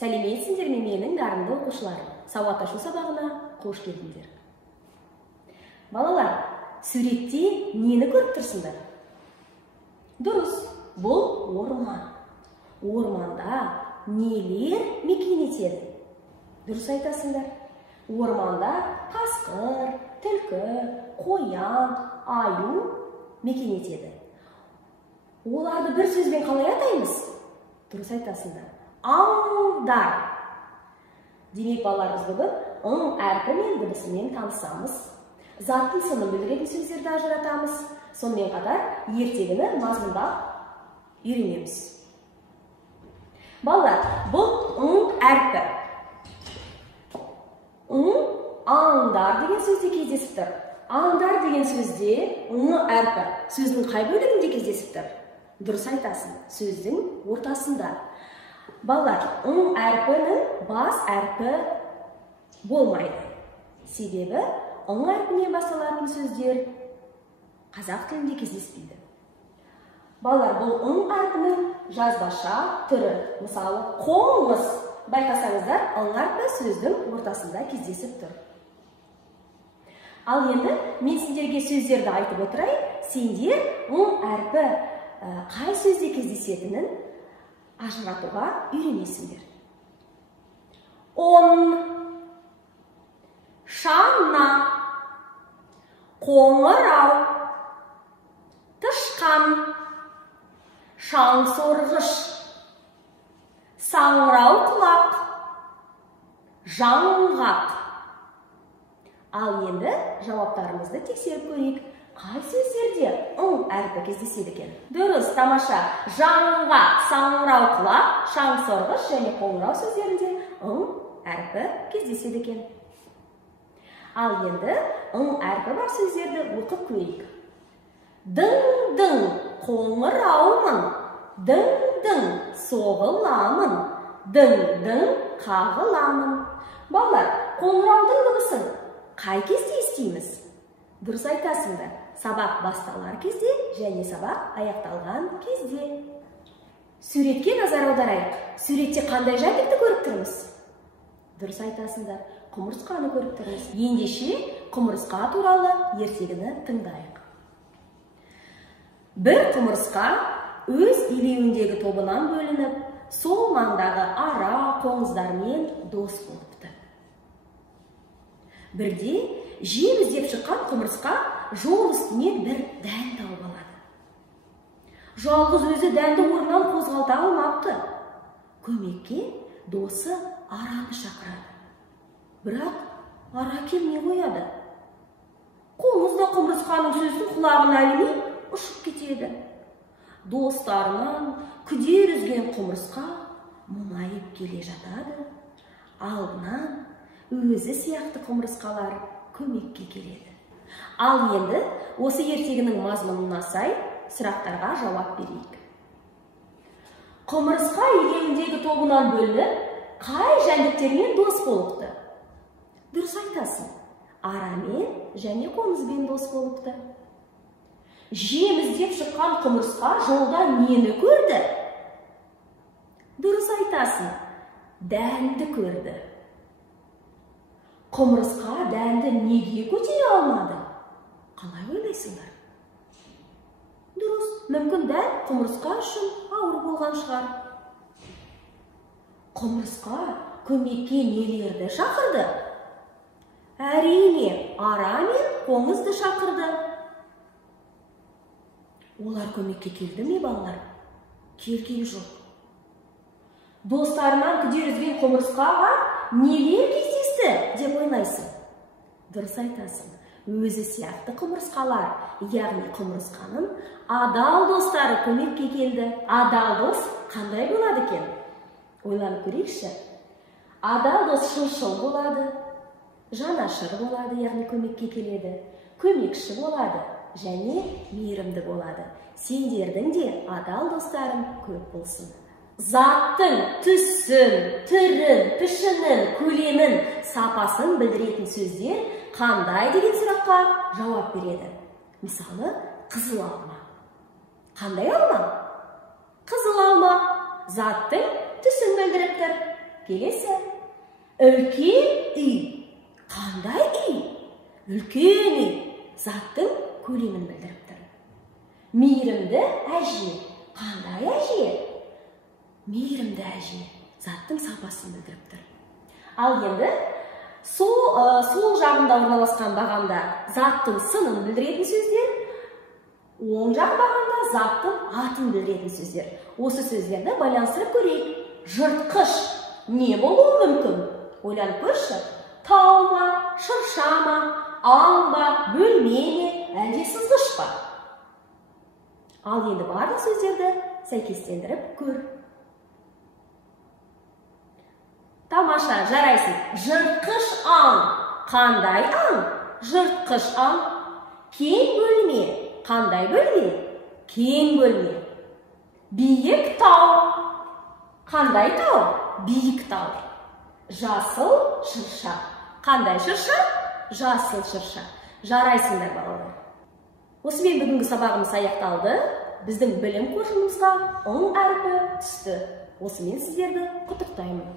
Сәлеметсіңдер ме менің дарынды оқушыларым? Сауатташу сабағына қош келдіңдер. Балалар, суретте нені көріп тұрсыңдар? Дұрыс, бұл орман. Орманда нелер мекен етеді? Дұрыс айтасыңдар. Орманда қасқыр, түлкі, қоян, аю мекен етеді. Оларды бір сөзбен қалай атаймыз? Дұрыс айтасыңдар. Аңдар. Демек, балаларымыз бүгін ың әрпімен дыбысымен танысамыз. Заттың сынын білдіретін сөздерді ажыратамыз. Сонымен қатар ертегіні мазмұндап үйренеміз. Балалар, бұл ың әрпі. Ың аңдар деген сөзде кездесіп тұр. Аңдар деген сөзде ың әрпі сөздің қай бөлігінде кездесіп тұр? Дұрыс айтасың, сөздің ортасында. Балалар, ың әрпінің бас әрпі болмайды. Себебі ың әрпінен басталатын сөздер қазақ тілінде кездеспейді. Балалар, бұл ың әрпінің жазбаша түрі. Мысалы, қоңыз. Байқасаңыздар, ың әрпі сөздің ортасында кездесіп тұр. Ал енді мен сендерге сөздерді айтып отырайын, сендер ың әрпі қай сөзде кездесетінін ажыратуға үйренесіңдер. Он, шана, қоңырау, тышқан, шаңсорғыш, саңырау құлақ, жаңғақ. Ал енді жауаптарымызды тексеріп көрейік. Қай сөздерде ың әрпі кездеседі екен? Дұрыс, тамаша. Жаңғақ, саңырау құлақ, шаңсорғыш және қоңырау сөздерінде ың әрпі кездеседі екен. Ал енді ың әрпі бар сөздерді оқып көрейік. Дың-дың, қоңыраумын. Дың-дың, соғыламын. Дың-дың, қағыламын. Балалар, қоңыраудың дыбысын қай кезде естиміз? Дұрыс айтасыңдар. Сабақ басталар кезде және сабақ аяқталған кезде. Суретке назар аударайық. Суретте қандай жәндікті көріп тұрмыз? Дұрыс айтасыңдар. Құмырсқаны көріп тұрмыз. Ендеше құмырсқа туралы ертегіні тыңдайық. Бір құмырсқа өз илеуіндегі тобынан бөлініп, сол маңдағы ара қоңыздармен дос болыпты. Бірде жем іздеп шыққан құмырсқа жол үстінен бір дән тауып алады. Жалғыз өзі дәнді орнынан қозғалта алмапты. Көмекке досы араны шақырады. Бірақ ара келмей қояды. Қоңыз да құмырсқаның сөзін құлағына ілмей ұшып кетеді. Достарынан күдер үзген құмырсқа мұңайып келе жатады. Алдынан өзі сияқты құмырсқалар көмекке келеді. Ал енді осы ертегінің мазмұнына сай сұрақтарға жауап берейік. Құмырсқа илеуіндегі тобынан бөлініп, қай жәндіктермен дос болыпты? Дұрыс айтасың. Арамен және қоңызбен дос болыпты. Жем іздеп шыққан құмырсқа жолда нені көрді? Дұрыс айтасың. Дәнді көрді. Құмырсқа дәнді неге көтере алмады? Қалай ойлайсыңдар? Дұрыс, мүмкін дән құмырсқа үшін ауыр болған шығар. Құмырсқа көмекке нелерді шақырды? Әрине, ара мен қоңызды шақырды. Олар көмекке келді ме, балалар? Келген жоқ. Достарынан күдер үзген құмырсқаға нелер кездесті деп ойлайсың? Дұрыс айтасың. Өзі сияқты құмырсқалар, яғни құмырсқаның адал достары көмекке келді. Адал дос қандай болады екен? Ойланып көрейікші. Адал дос шыншыл болады, жанашыр болады, яғни көмекке келеді, көмекші болады және мейірімді болады. Сендердің де адал достарың көп болсын. Заттың түсін, түрін, пішінін, көлемін, сапасын білдіретін сөздер қандай деген сұраққа жауап береді? Мысалы, қызыл алма. Қандай алма? Қызыл алма. Заттың түсін білдіріп тұр. Келесі. Үлкен үй. Қандай үй? Үлкен үй. Заттың көлемін білдіріп тұр. Мейірімді әже. Қандай әже? Мейірімді әже. Заттың сапасын білдіріп тұр. Ал енді сол жағында орналасқан бағанда заттың сынын білдіретін сөздер, оң жақ бағанда заттың атын білдіретін сөздер. Осы сөздерді байланыстырып көрейік. Жыртқыш не болуы мүмкін? Ойланып көрші. Тау ма, шырша ма, аң ба, бөлме ме, әлде сызғыш па? Ал енді барлық сөздерді сәйкестендіріп көр. Тамаша, жарайсың. Жыртқыш аң. Қандай аң? Жыртқыш аң. Кең бөлме. Қандай бөлме? Кең бөлме. Биік тау. Қандай тау? Биік тау. Жасыл шырша. Қандай шырша? Жасыл шырша. Жарайсыңдар балалар. Осымен бүгінгі сабағымыз аяқталды. Біздің білім қоржынымызға ң әрпі түсті. Осымен сіздерді құттықтаймын.